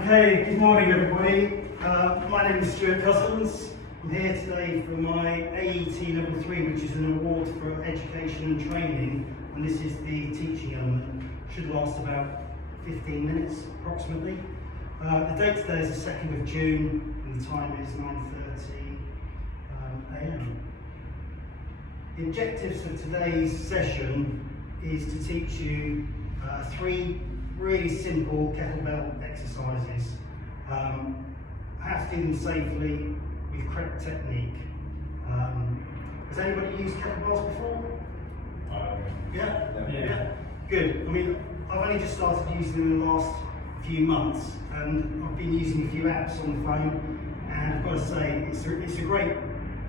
Okay, good morning everybody. My name is Stuart. I'm here today for my AET level 3, which is an award for education and training, and this is the teaching element. Should last about 15 minutes approximately. The date today is the 2nd of June and the time is 9:30 a.m. The objectives of today's session is to teach you 3 really simple kettlebell exercises. How to do them safely with correct technique. Has anybody used kettlebells before? Yeah? Good. I mean, I've only just started using them in the last few months, and I've been using a few apps on the phone, and I've got to say, it's a great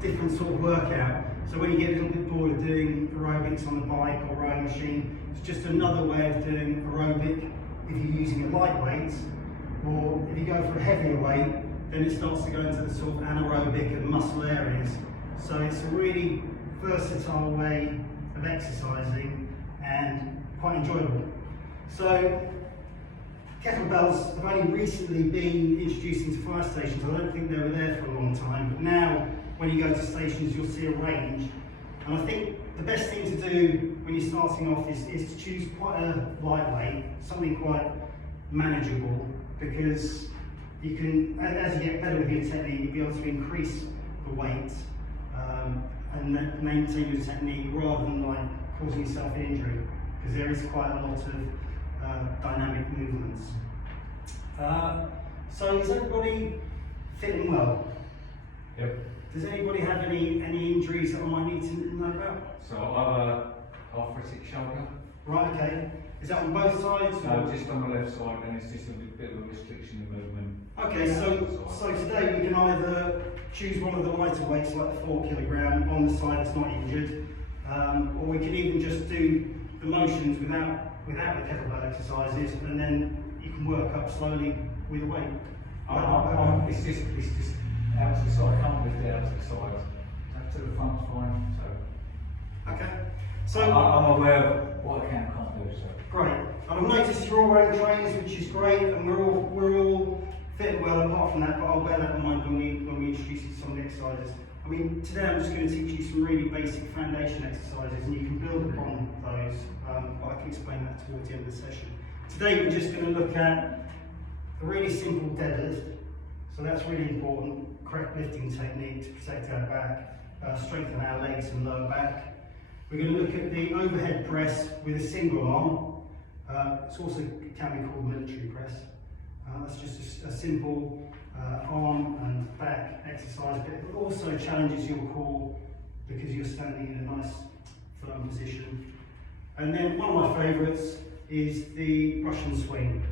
different sort of workout. So when you get a little bit bored of doing aerobics on the bike or rowing machine, it's just another way of doing aerobic if you're using a lightweight, or if you go for a heavier weight, then it starts to go into the sort of anaerobic and muscle areas. So it's a really versatile way of exercising and quite enjoyable. So kettlebells have only recently been introduced into fire stations. I don't think they were there for a long time, but now when you go to stations you'll see a range. And I think the best thing to do when you're starting off is to choose quite a lightweight, something quite manageable, because you can, as you get better with your technique, you'll be able to increase the weight and maintain your technique rather than like causing yourself an injury, because there is quite a lot of dynamic movements. So is everybody fitting well? Yep. Does anybody have any injuries that I might need to know about? So I have a arthritic shoulder. Right, okay. Is that on both sides? No, just on the left side, and it's just a bit of a restriction in movement. Okay, so today we can either choose one of the lighter weights, like the 4 kilogram, on the side that's not injured, or we can even just do the motions without the kettlebell exercises, and then you can work up slowly with the weight. It's just out to the side. I can't lift it out to the side. Up to the front's fine. So Okay. So I'm aware of what I can and can't do. So great. And I've noticed you're all wearing trainers, which is great, and we're all fitting well apart from that, but I'll bear that in mind when we introduce you to some of the exercises. I mean, today I'm just going to teach you some really basic foundation exercises, and you can build upon those, but I can explain that towards the end of the session. Today we're just going to look at a really simple deadlift, so that's really important, correct lifting technique to protect our back, strengthen our legs and lower back. We're going to look at the overhead press with a single arm. It's also can be called military press. That's just a simple arm and back exercise, but it also challenges your core because you're standing in a nice firm position. And then one of my favourites is the Russian swing,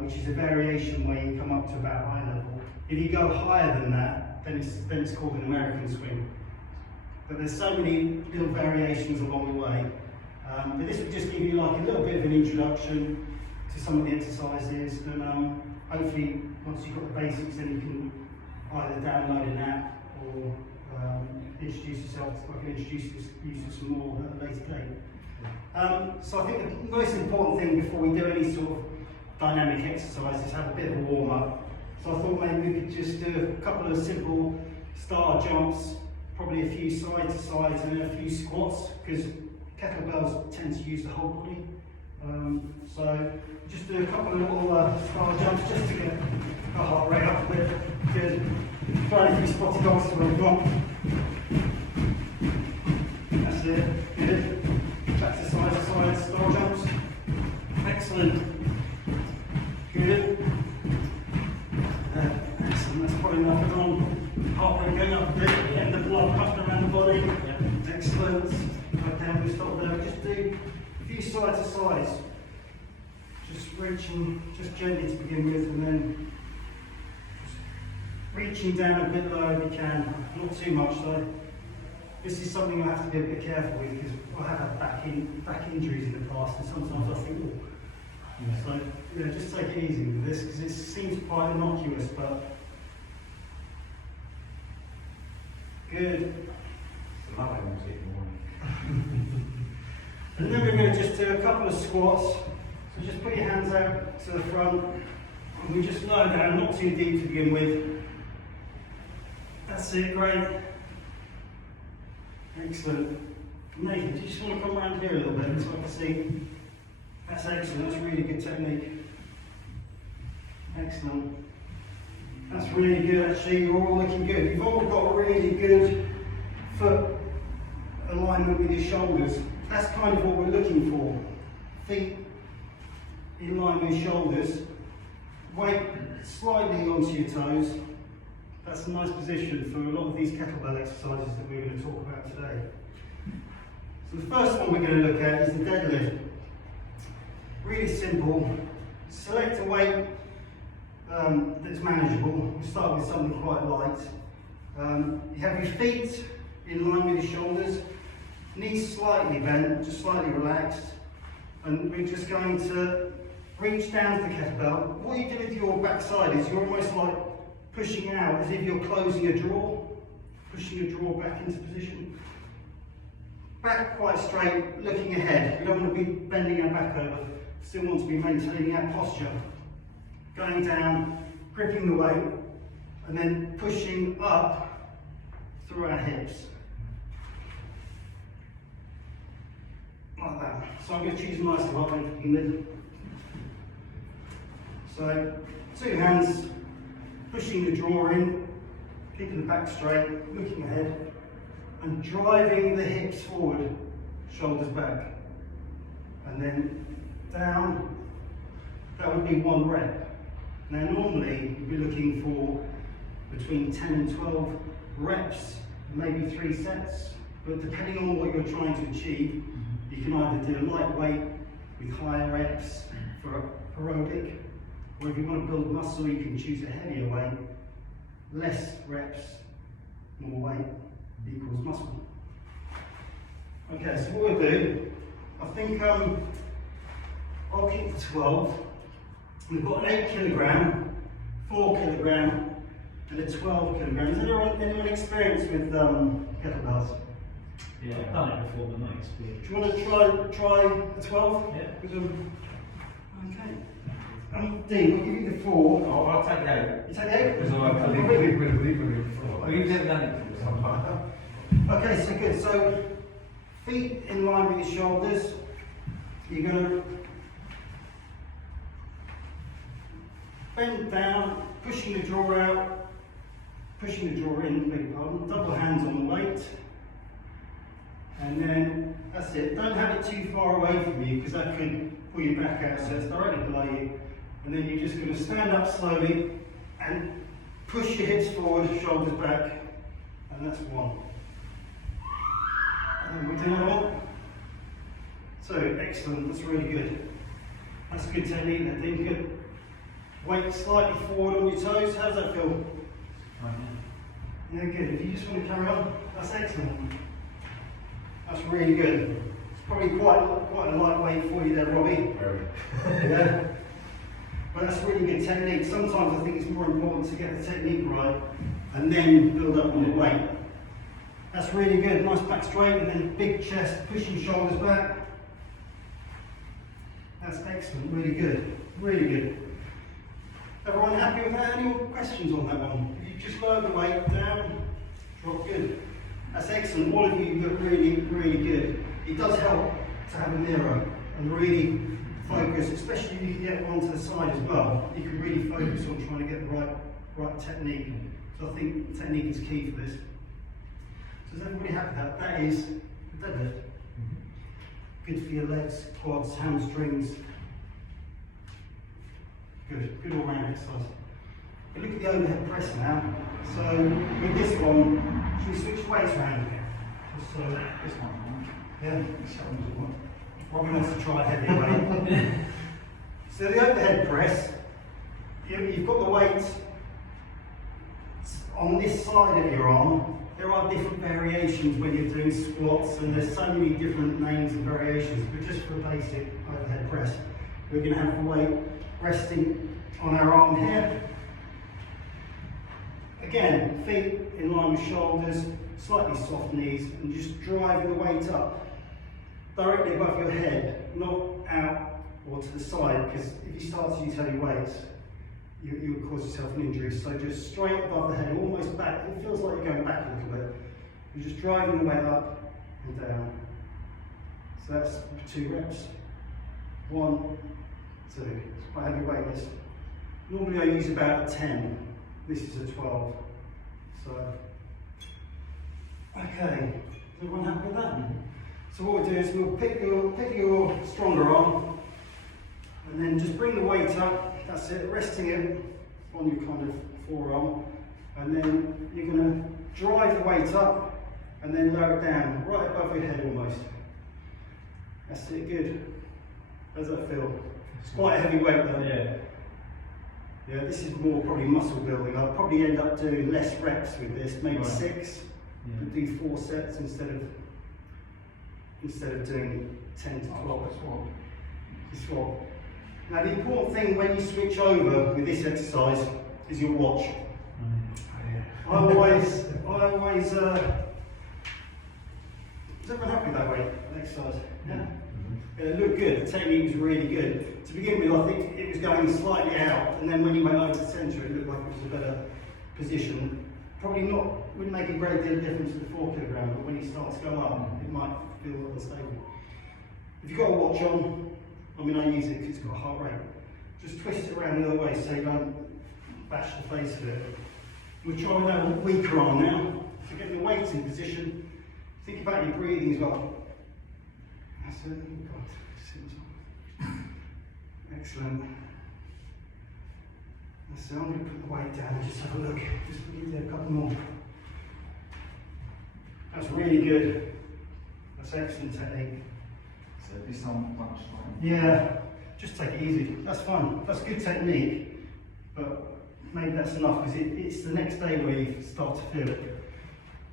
which is a variation where you come up to about eye level. If you go higher than that, then it's called an American swing. But there's so many little variations along the way. But this will just give you like a little bit of an introduction to some of the exercises, and hopefully once you've got the basics, then you can either download an app or introduce yourself. I can introduce you to some more at a later date. So I think the most important thing before we do any sort of dynamic exercise is have a bit of a warm up. So I thought maybe we could just do a couple of simple starter jumps, probably a few side to sides and then a few squats, because kettlebells tend to use the whole body. So just do a couple of little starter jumps just to get the heart rate up a bit. Good. Try a few spotty dogs as well if you want. That's it. Good. Back to side starter jumps. Excellent. Good. Excellent. That's probably enough. On heart rate going up a bit. Getting the blood pumping around the body. Yeah. Excellent. Okay, we'll stop there. Just do a few side to sides. Just reaching, just gently to begin with, and then just reaching down a bit lower if you can. Not too much though. This is something I have to be a bit careful with because I have had back injuries in the past, and sometimes I think, oh. Yeah. So yeah, just take it easy with this because it seems quite innocuous, but good. And then we're going to just do a couple of squats. So just put your hands out to the front, And we just lower down, not too deep to begin with. That's it, great. Excellent. Nathan, do you just want to come around here a little bit so I can see? That's excellent, that's really good technique. Excellent. That's really good actually, you're all looking good. You've all got a really good foot alignment with your shoulders. That's kind of what we're looking for. Feet in line with shoulders. Weight slightly onto your toes. That's a nice position for a lot of these kettlebell exercises that we're going to talk about today. So the first one we're going to look at is the deadlift. Really simple. Select a weight that's manageable. We'll start with something quite light. You have your feet in line with your shoulders, knees slightly bent, just slightly relaxed, and we're just going to reach down to the kettlebell. What you do with your backside is you're almost like pushing out as if you're closing a drawer, pushing your drawer back into position. Back quite straight, looking ahead. We don't want to be bending our back over, still want to be maintaining our posture. Going down, gripping the weight, and then pushing up through our hips. Like that. So I'm going to choose a nice hot weight to begin with. So, two hands, pushing the drawer in, keeping the back straight, looking ahead, and driving the hips forward, shoulders back. And then down, that would be 1 rep. Now normally, you'd be looking for between 10 and 12 reps, maybe 3 sets, but depending on what you're trying to achieve, you can either do a lightweight with higher reps for aerobic, or if you want to build muscle, you can choose a heavier weight, less reps, more weight equals muscle. Okay, so what we'll do, I think I'll keep the 12. We've got an 8 kilogram, 4 kilogram, and a 12 kilogram. Is anyone experienced with kettlebells? Yeah, I've done it before, but not experienced. Do you want to try the 12? Yeah. Okay. Dean, we'll give you the 4. Oh, I'll take the 8. You take the 8? Because I We've before. We've never done it before. Okay, so good. So feet in line with your shoulders. You're going to bend down, pushing the drawer out, pushing the drawer in, beg your pardon. Double hands on the weight. And then that's it. Don't have it too far away from you because that could pull your back out, so it's directly below you. And then you're just going to stand up slowly and push your hips forward, shoulders back, and that's 1. And then we'll do another one. So excellent, that's really good. That's good technique there, Dean. Good. Weight slightly forward on your toes. How does that feel? Yeah, good. If you just want to carry on, that's excellent. That's really good. It's probably quite a lightweight for you there, Robbie. Yeah. But that's really good technique. Sometimes I think it's more important to get the technique right and then build up on the weight. That's really good. Nice back straight and then big chest, pushing shoulders back. That's excellent. Really good. Really good. Everyone happy with that? Any more questions on that one? If you just lower the weight down, drop good. That's excellent. All of you look really, really good. It does help to have a mirror and really focus, especially if you can get one to the side as well. You can really focus on trying to get the right technique. So I think technique is key for this. So is everybody happy with that? That is the deadlift. Good for your legs, quads, hamstrings. Good, good all round exercise. But look at the overhead press now. So with this one, should we switch weights around again? Just so this one, yeah. Robbie wants to try a heavier weight. So the overhead press, you've got the weight on this side of your arm. There are different variations when you're doing squats, and there's so many different names and variations. But just for a basic overhead press, we're going to have the weight resting on our arm here. Again, feet in line with shoulders, slightly soft knees, and just driving the weight up directly above your head, not out or to the side, because if you start to use heavy weights, you'll cause yourself an injury. So just straight above the head, almost back. It feels like you're going back a little bit. You're just driving the weight up and down. So that's 2 reps. 1, 2. It's quite heavy weight this. Normally I use about a 10. This is a 12. So, okay. Is everyone happy with that? So what we'll do is we'll pick your stronger arm and then just bring the weight up. That's it, resting it on your kind of forearm. And then you're going to drive the weight up and then lower it down, right above your head almost. That's it, good. How does that feel? It's quite a heavy weight though. Yeah. Yeah, this is more probably muscle building. I'll probably end up doing less reps with this, maybe Right. 6, but do 4 sets instead of doing 10 to 12. To swap. Now the important thing when you switch over with this exercise is your watch. I always, is everyone happy with that way, that exercise? Yeah? It looked good, the technique was really good. To begin with, I think it was going slightly out, and then when you went over the centre, it looked like it was a better position. Probably wouldn't make a great deal of difference to the 4 kilogram, but when you start to go up, it might feel a little unstable. If you've got a watch on, I mean I use it because it's got a heart rate, just twist it around the other way so you don't bash the face of it. We'll try with that weaker arm now. So get the weight in position. Think about your breathing as well. That's it. Oh God. Excellent. That's it. I'm going to put the weight down and just have a look. Just give you a couple more. That's really good. That's excellent technique. So this on much time. Yeah. Just take it easy. That's fine. That's good technique. But maybe that's enough because it's the next day where you start to feel it.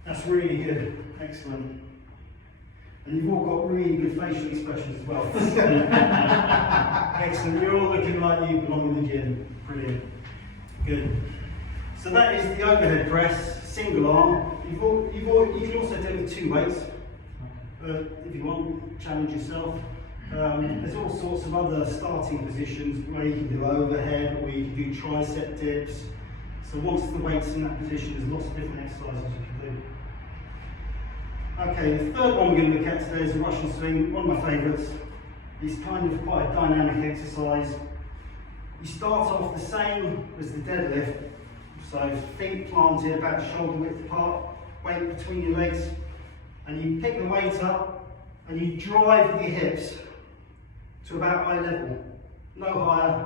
That's really good. Excellent. And you've all got really good facial expressions as well. Excellent. You're all looking like you belong in the gym. Brilliant. Good. So that is the overhead press, single arm. You can also do it with 2 weights. If you want, challenge yourself. There's all sorts of other starting positions where you can do overhead or you can do tricep dips. So once the weight's in that position, there's lots of different exercises you can do. Okay, the third one we're going to look at today is the Russian swing, one of my favourites. It's kind of quite a dynamic exercise. You start off the same as the deadlift, so feet planted about shoulder width apart, weight between your legs, and you pick the weight up and you drive with your hips to about eye level, no higher,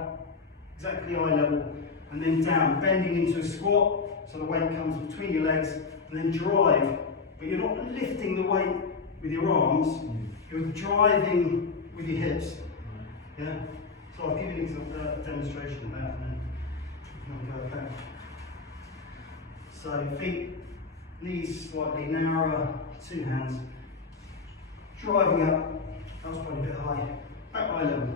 exactly eye level, and then down, bending into a squat, so the weight comes between your legs, and then drive. But you're not lifting the weight with your arms, you're driving with your hips. Yeah? So I'll give you a demonstration of that, and then we can go back. So feet, knees slightly narrower, 2 hands, driving up. That was probably a bit high. At eye level.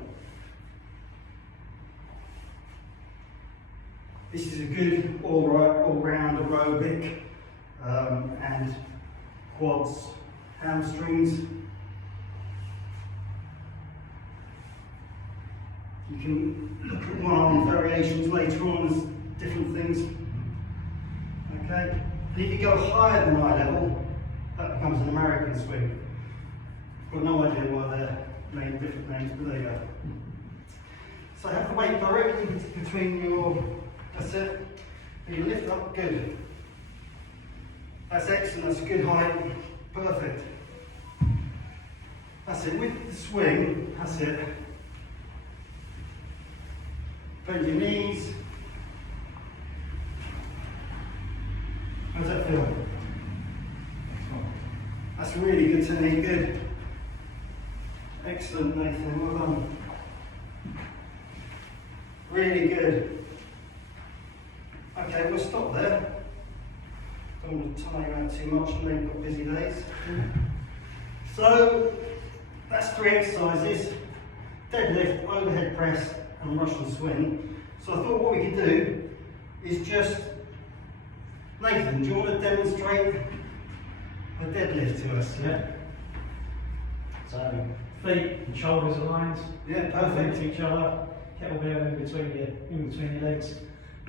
This is a good all-round aerobic and quads, hamstrings. You can look at one-arm variations later on as different things. Okay, and if you go higher than eye level, that becomes an American swing. I've got no idea why they're named different names, but there you go. So have the weight directly between your, that's it, and you lift up, good. That's excellent, that's a good height, perfect. That's it, with the swing, that's it. Bend your knees. How does that feel? That's really good technique, good. Excellent, Nathan, well done. Really good. Okay, we'll stop there. Don't want to tire you out too much, I know you've got busy days. So, that's 3 exercises. Deadlift, overhead press, and Russian swing. So I thought what we could do is just, Nathan, do you want to demonstrate a deadlift to us? Yeah. So feet and shoulders aligned. Yeah, Perfect perfect. to each other. Kettlebell in between your legs.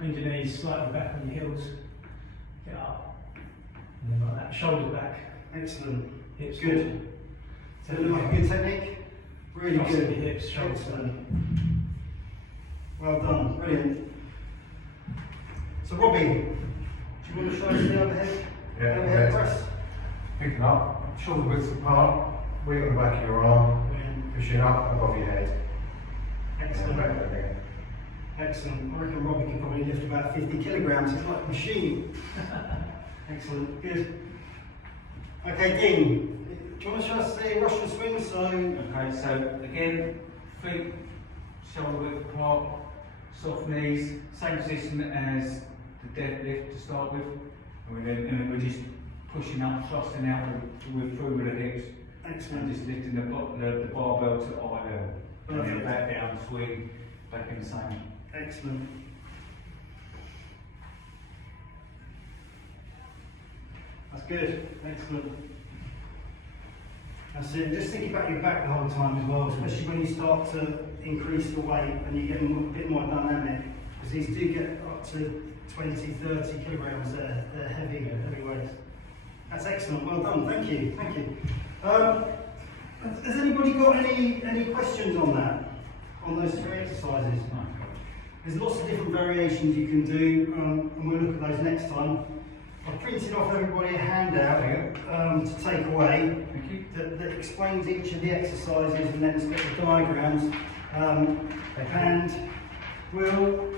Bend your knees slightly back on your heels. Get up. And then like that. Shoulders back. Excellent. Hips Good. forward. So look like a good technique. Really Cross good. the hips, shoulders Excellent. Well done. Brilliant. So Robbie, do you want to show us the overhead? Yeah, Overhead yeah. press. Picking up, shoulder widths apart, weight on the back of your arm, Brilliant. pushing up above your head. And Excellent. back again. Excellent. I reckon Robbie can probably lift about 50 kilograms. He's like a machine. Excellent. Good. Okay, Dean, do you want to show us the Russian swing? So, Okay, so again, feet shoulder width apart, soft knees, same position as the deadlift to start with, and then we're just pushing up, thrusting out with through with the hips, and excellent. just lifting the barbell to eye level, and then Perfect. back down, swing, back in the same. Excellent. That's good. Excellent. That's it. Just think about your back the whole time as well, especially when you start to increase the weight and you get a bit more dynamic, because these do get up to 20, 30 kilograms. They're heavy weights. That's excellent. Well done. Thank you. Thank you. Has anybody got any questions on that? On those three exercises? There's lots of different variations you can do, and we'll look at those next time. I've printed off everybody a handout to take away Thank you. that explains each of the exercises, and then it's got the diagrams. And we'll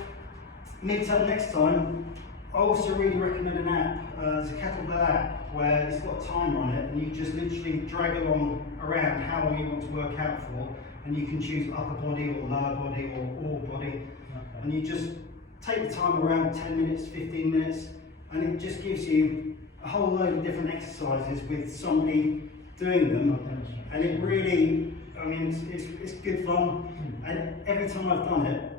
meet up next time. I also really recommend an app. There's a Kettlebell app where it's got a timer on it, and you just literally drag along around how long you want to work out for, and you can choose upper body or lower body or all body. And you just take the time around 10 minutes, 15 minutes, and it just gives you a whole load of different exercises with somebody doing them. And it really, I mean, it's good fun. And every time I've done it,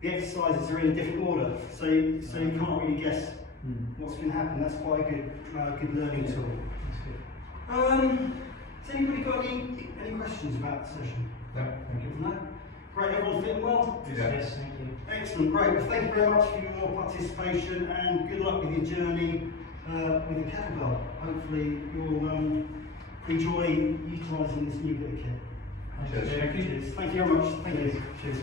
the exercises are in a different order, so you can't really guess what's going to happen. That's quite a good learning tool. Has anybody got any questions about the session? No, thank you. No? Great, everyone feeling well? Yeah. Yes, thank you. Excellent, great. Well, thank you very much for your participation, and good luck with your journey with the kettlebell. Hopefully you'll enjoy utilising this new bit of kit. Cheers. Thank you very much. Thank you. Cheers.